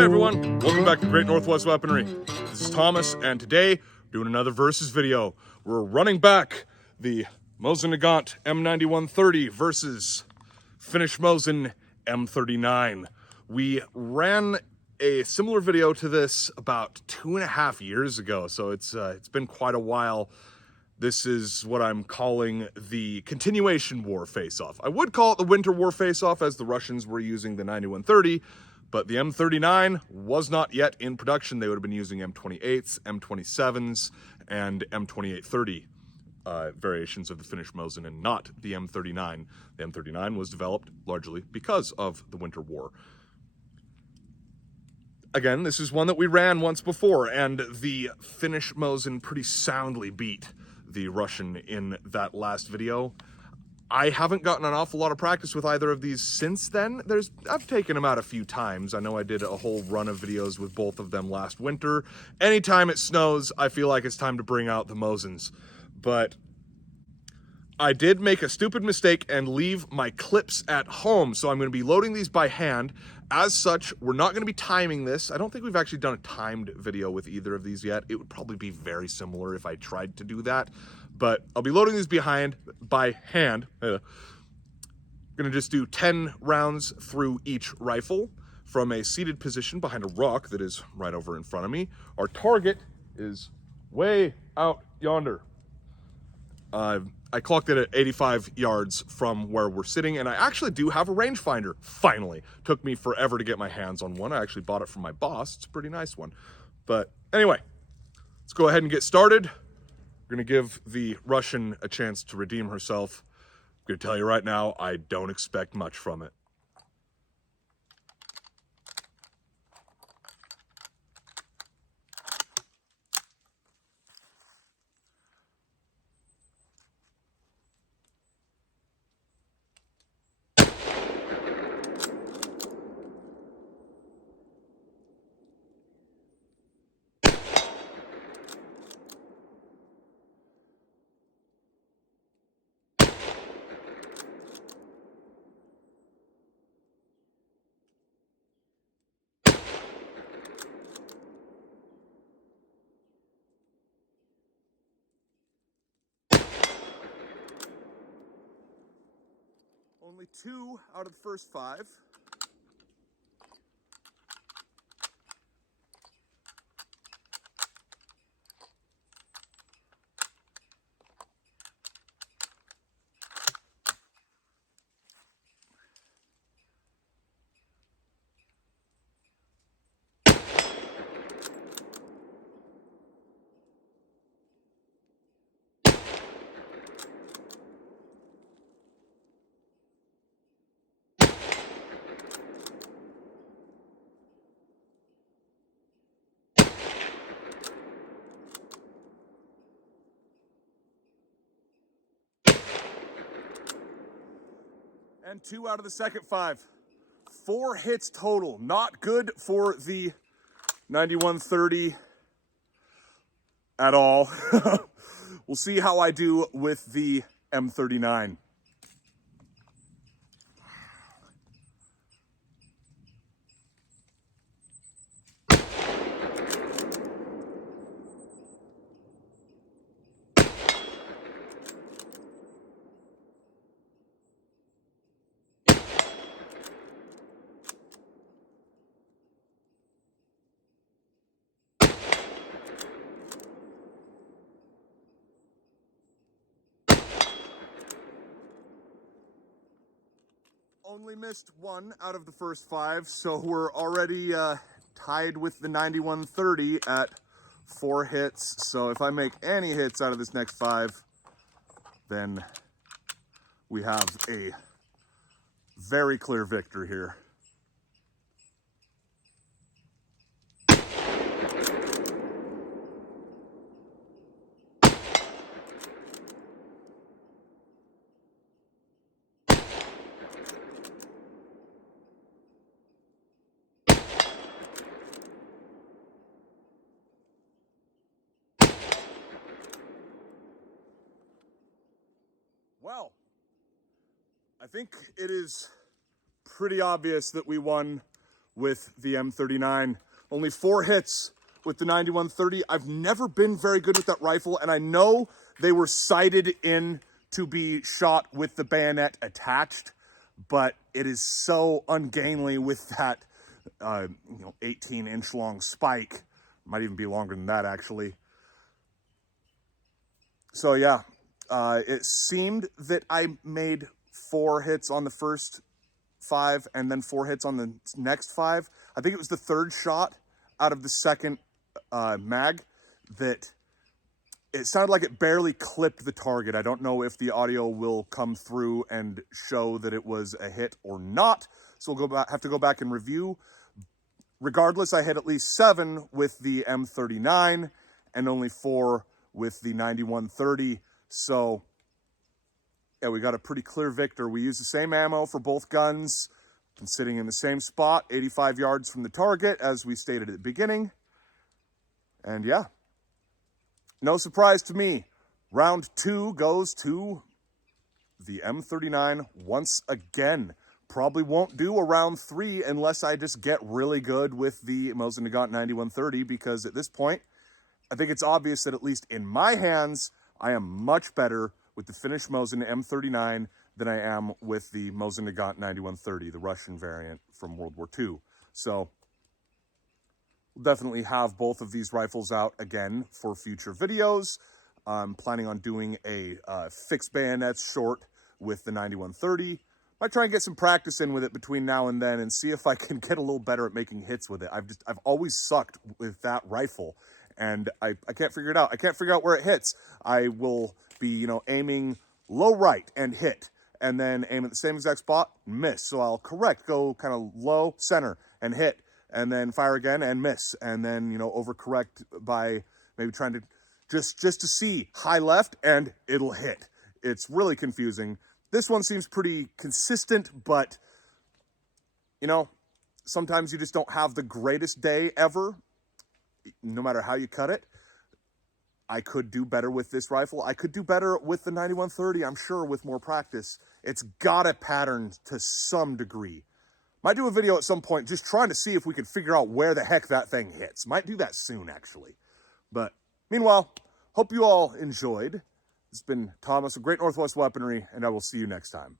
Hey everyone, welcome back to Great Northwest Weaponry. This is Thomas, and today we're doing another versus video. We're running back the Mosin Nagant M91 versus Finnish Mosin M39. We ran a similar video to this about 2.5 years ago, so it's been quite a while. This is what I'm calling the continuation war face-off. I would call it the winter war face-off, as the Russians were using the 9130, but the M39 was not yet in production. They would have been using M28s, M27s, and M2830 variations of the Finnish Mosin, and not the M39. The M39 was developed largely because of the winter war. Again, this is one that we ran once before, and the Finnish Mosin pretty soundly beat the Russian in that last video. I haven't gotten an awful lot of practice with either of these since then. I've taken them out a few times. I know I did a whole run of videos with both of them last winter. Anytime it snows, I feel like it's time to bring out the Mosins. But I did make a stupid mistake and leave my clips at home, so I'm going to be loading these by hand. As such, we're not going to be timing this. I don't think we've actually done a timed video with either of these yet. It would probably be very similar if I tried to do that, but I'll be loading these by hand. I'm going to just do 10 rounds through each rifle from a seated position behind a rock that is right over in front of me. Our target is way out yonder. I clocked it at 85 yards from where we're sitting, and I actually do have a rangefinder, finally. Took me forever to get my hands on one. I actually bought it from my boss. It's a pretty nice one. But anyway, let's go ahead and get started. We're gonna give the Russian a chance to redeem herself. I'm gonna tell you right now, I don't expect much from it. Only 2 out of the first 5. And 2 out of the second 5. 4 hits total. Not good for the 9130 at all. We'll see how I do with the M39. Only missed 1 out of the first 5, so we're already tied with the 9130 at 4 hits. So if I make any hits out of this next 5, then we have a very clear victor here. Well, I think it is pretty obvious that we won with the M39. Only 4 hits with the 9130. I've never been very good with that rifle, and I know they were sighted in to be shot with the bayonet attached, but it is so ungainly with that 18-inch long spike. Might even be longer than that, actually. So yeah, it seemed that I made 4 hits on the first 5 and then 4 hits on the next 5. I think it was the 3rd shot out of the 2nd mag that it sounded like it barely clipped the target. I don't know if the audio will come through and show that it was a hit or not, so we'll have to go back and review. Regardless, I hit at least 7 with the M39 and only 4 with the 9130. So yeah, we got a pretty clear victor. We used the same ammo for both guns, been sitting in the same spot, 85 yards from the target, as we stated at the beginning. And yeah, no surprise to me. Round 2 goes to the M39 once again. Probably won't do a round 3 unless I just get really good with the Mosin Nagant 9130, because at this point, I think it's obvious that at least in my hands, I am much better with the Finnish Mosin M39 than I am with the Mosin Nagant 9130, the Russian variant from World War II. So we'll definitely have both of these rifles out again for future videos. I'm planning on doing a fixed bayonets short with the 9130. Might try and get some practice in with it between now and then and see if I can get a little better at making hits with it. I've always sucked with that rifle, and I can't figure it out. I can't figure out where it hits. I will be, aiming low right and hit, and then aim at the same exact spot and miss. So I'll go kind of low center and hit, and then fire again and miss, and then, overcorrect by maybe trying to just to see high left and it'll hit. It's really confusing. This one seems pretty consistent, but, sometimes you just don't have the greatest day ever, no matter how you cut it. I could do better with this rifle. I could do better with the 9130, I'm sure, with more practice. It's got a pattern to some degree. Might do a video at some point just trying to see if we can figure out where the heck that thing hits. Might do that soon, actually. But meanwhile, hope you all enjoyed. It's been Thomas of Great Northwest Weaponry, and I will see you next time.